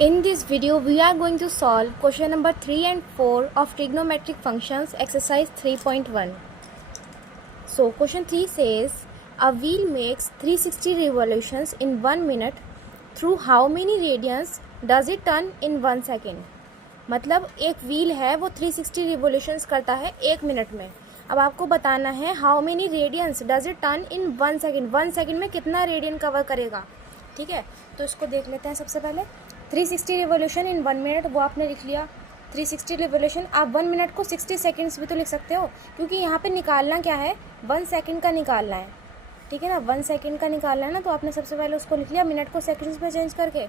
In this video, we are going to solve question number 3 and 4 of trigonometric functions exercise 3.1. So, question 3 says, a wheel makes 360 revolutions in 1 minute. Through how many radians does it turn in 1 second? मतलब एक wheel है वो 360 revolutions करता है 1 minute में. अब आपको बताना है how many radians does it turn in 1 second. 1 second में कितना रेडियन कवर करेगा. ठीक है, तो इसको देख लेते हैं. सबसे पहले 360 रिवोल्यूशन इन 1 मिनट, वो आपने लिख लिया. 360 रिवोल्यूशन, आप 1 मिनट को 60 सेकेंड्स भी तो लिख सकते हो, क्योंकि यहाँ पे निकालना क्या है, 1 सेकेंड का निकालना है. ठीक है ना, 1 सेकेंड का निकालना है ना, तो आपने सबसे पहले उसको लिख लिया मिनट को सेकेंड्स में चेंज करके.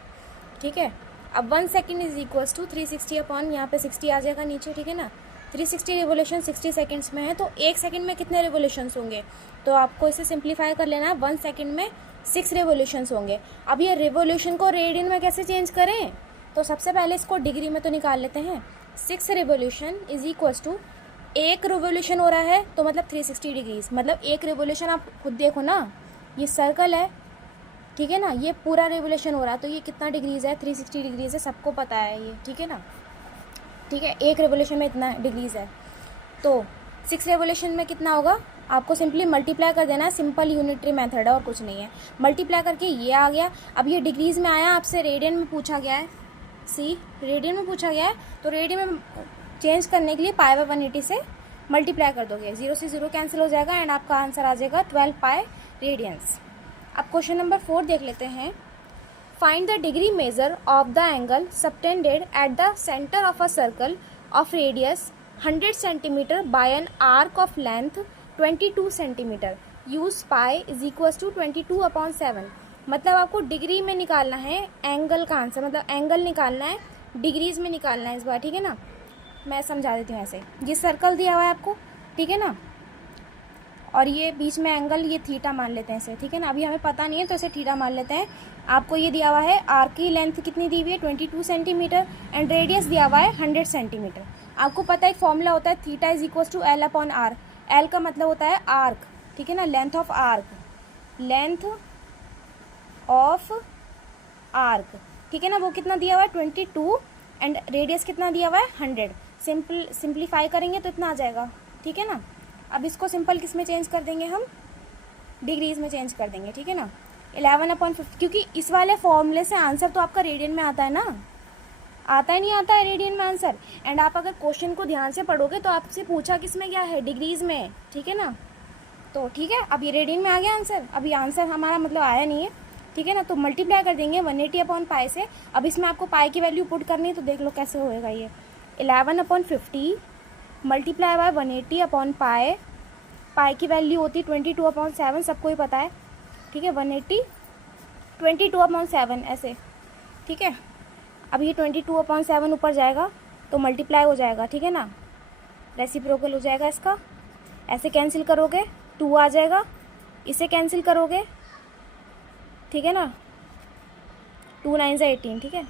ठीक है, अब 1 second is equals to 360 upon यहाँ पे 60 आ जाएगा नीचे. ठीक है ना, 360 रिवोल्यूशन 60 सेकेंड्स में है, तो 1 सेकेंड में कितने रिवोल्यूशंस होंगे, तो आपको इसे सिंप्लीफाई कर लेना है. 1 सेकेंड में 6 रिवोल्यूशंस होंगे. अब ये रिवोल्यूशन को रेडियन में कैसे चेंज करें, तो सबसे पहले इसको डिग्री में तो निकाल लेते हैं. 6 रिवोल्यूशन इज इक्वल्स टू, एक रिवोल्यूशन हो रहा है तो मतलब 360 डिग्रीज, मतलब एक रिवोल्यूशन आप खुद देखो ना, ये सर्कल है. ठीक है ना, ये पूरा रिवोल्यूशन हो रहा है, तो ये कितना डिग्रीज है, 360 डिग्रीज है, सबको पता है ये. ठीक है ना, ठीक है, एक रिवोल्यूशन में इतना डिग्रीज है, तो 6 रिवोल्यूशन में कितना होगा, आपको सिंपली मल्टीप्लाई कर देना है. सिंपल यूनिटरी मेथड है और कुछ नहीं है. मल्टीप्लाई करके ये आ गया. अब ये डिग्रीज में आया, आपसे रेडियन में पूछा गया है. सी, रेडियन में पूछा गया है, तो रेडियन में चेंज करने के लिए पाई बाय 180 से मल्टीप्लाई कर दोगे. 0 से 0 कैंसिल हो जाएगा एंड आपका आंसर आ जाएगा 12 पाई रेडियंस. अब क्वेश्चन नंबर 4 देख लेते हैं. Find the degree measure of the angle subtended at the centre of a circle of radius 100 centimetre by an arc of length 22 centimetre. Use pi is equals to 22/7. मतलब आपको degree में निकालना है angle का answer, मतलब angle निकालना है, degrees में निकालना है इस बार. ठीक है ना, मैं समझा देती हूँ. ऐसे ये सर्कल दिया हुआ है आपको, ठीक है ना, और ये बीच में एंगल, ये थीटा मान लेते हैं इसे. ठीक है ना, अभी हमें पता नहीं है तो इसे थीटा मान लेते हैं. आपको ये दिया हुआ है, आर्क की लेंथ कितनी दी हुई है, 22 सेंटीमीटर, एंड रेडियस दिया हुआ है 100 सेंटीमीटर. आपको पता है एक फॉर्मूला होता है, theta is equals to L upon R. L का मतलब होता है आर्क. ठीक है ना, length of arc, length of arc. ठीक है ना, वो कितना दिया हुआ है 22, एंड रेडियस कितना दिया हुआ है 100. सिंप्लीफाई करेंगे तो इतना आ जाएगा. ठीक है ना, अब इसको सिंपल किस में चेंज कर देंगे हम, डिग्रीज में चेंज कर देंगे. ठीक है ना, 11/50, क्योंकि इस वाले फॉर्मूले से आंसर तो आपका रेडियन में आता है ना, आता है नहीं आता है रेडियन में आंसर. एंड आप अगर क्वेश्चन को ध्यान से पढ़ोगे तो आपसे पूछा किस में गया है, डिग्रीज में. ठीक है ना, तो ठीक है, अब ये रेडियन में आ गया आंसर. अभी आंसर हमारा मतलब आया नहीं है. ठीक है ना, तो मल्टीप्लाई कर देंगे 180 अपॉन पाई से. अब इसमें आपको पाई की वैल्यू पुट करनी है, तो देख लो कैसे होएगा ये. 11/50 मल्टीप्लाई बाय 180 अपॉन पाई. पाई की वैल्यू होती 22/7, सबको ही पता है. ठीक है, 180 22/7 ऐसे. ठीक है, अब ये 22/7 ऊपर जाएगा तो मल्टीप्लाई हो जाएगा. ठीक है ना, रेसिप्रोकल हो जाएगा इसका. ऐसे कैंसिल करोगे 2 आ जाएगा, इसे कैंसिल करोगे. ठीक है ना, 2 9 से 18. ठीक है,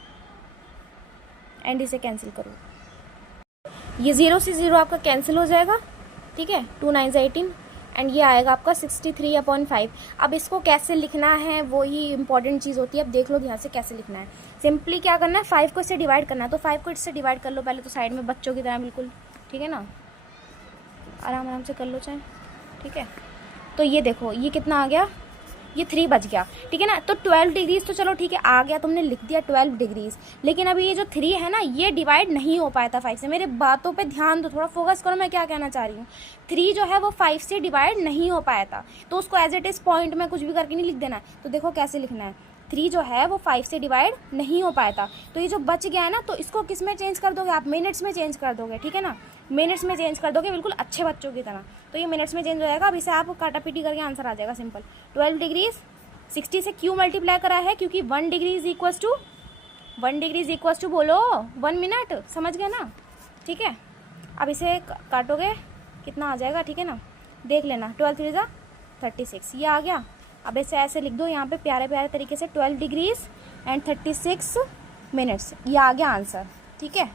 एंड इसे कैंसिल करो, ये 0 से 0 आपका कैंसिल हो जाएगा. ठीक है, 2 9 से 18, एंड ये आएगा आपका 63/5. अब इसको कैसे लिखना है वो ही इंपॉर्टेंट चीज़ होती है. अब देख लो ध्यान से कैसे लिखना है. सिंपली क्या करना है, 5 को इससे डिवाइड करना है, तो 5 को इससे डिवाइड कर लो पहले, तो साइड में बच्चों की तरह बिल्कुल. ठीक है ना, आराम आराम से कर लो चाहे. ठीक है, तो ये देखो ये कितना आ गया, ये 3 बच गया. ठीक है ना, तो 12 डिग्रीज तो चलो ठीक है आ गया, तुमने लिख दिया 12 डिग्रीज. लेकिन अभी ये जो 3 है ना, ये डिवाइड नहीं हो पाया था 5 से. मेरे बातों पे ध्यान दो, थोड़ा फोकस करो मैं क्या कहना चाह रही हूँ. 3 जो है वो 5 से डिवाइड नहीं हो पाया था, तो उसको एज इट इज पॉइंट में कुछ भी करके नहीं लिख देना है. तो देखो कैसे लिखना है, 3 जो है वो 5 से डिवाइड नहीं हो पाया था, तो ये जो बच गया है ना, तो इसको किस में चेंज कर दोगे आप, मिनट्स में चेंज कर दोगे. ठीक है ना, मिनट्स में चेंज कर दोगे बिल्कुल अच्छे बच्चों की तरह, तो ये मिनट्स में चेंज हो जाएगा. अब इसे आप काटापीटी करके आंसर आ जाएगा सिंपल. 12 डिग्रीज 60 से क्यों मल्टीप्लाई करा है, क्योंकि 1 degree is equals to, 1 degree is equals to बोलो 1 मिनट. समझ गए ना. ठीक है, अब इसे काटोगे कितना आ जाएगा. ठीक है ना, देख लेना, 12 3 जा 36, ये आ गया. अब इसे ऐसे लिख दो यहाँ पे प्यारे प्यारे तरीके से, 12 डिग्रीज एंड 36 मिनट्स, ये आ गया आंसर. ठीक है.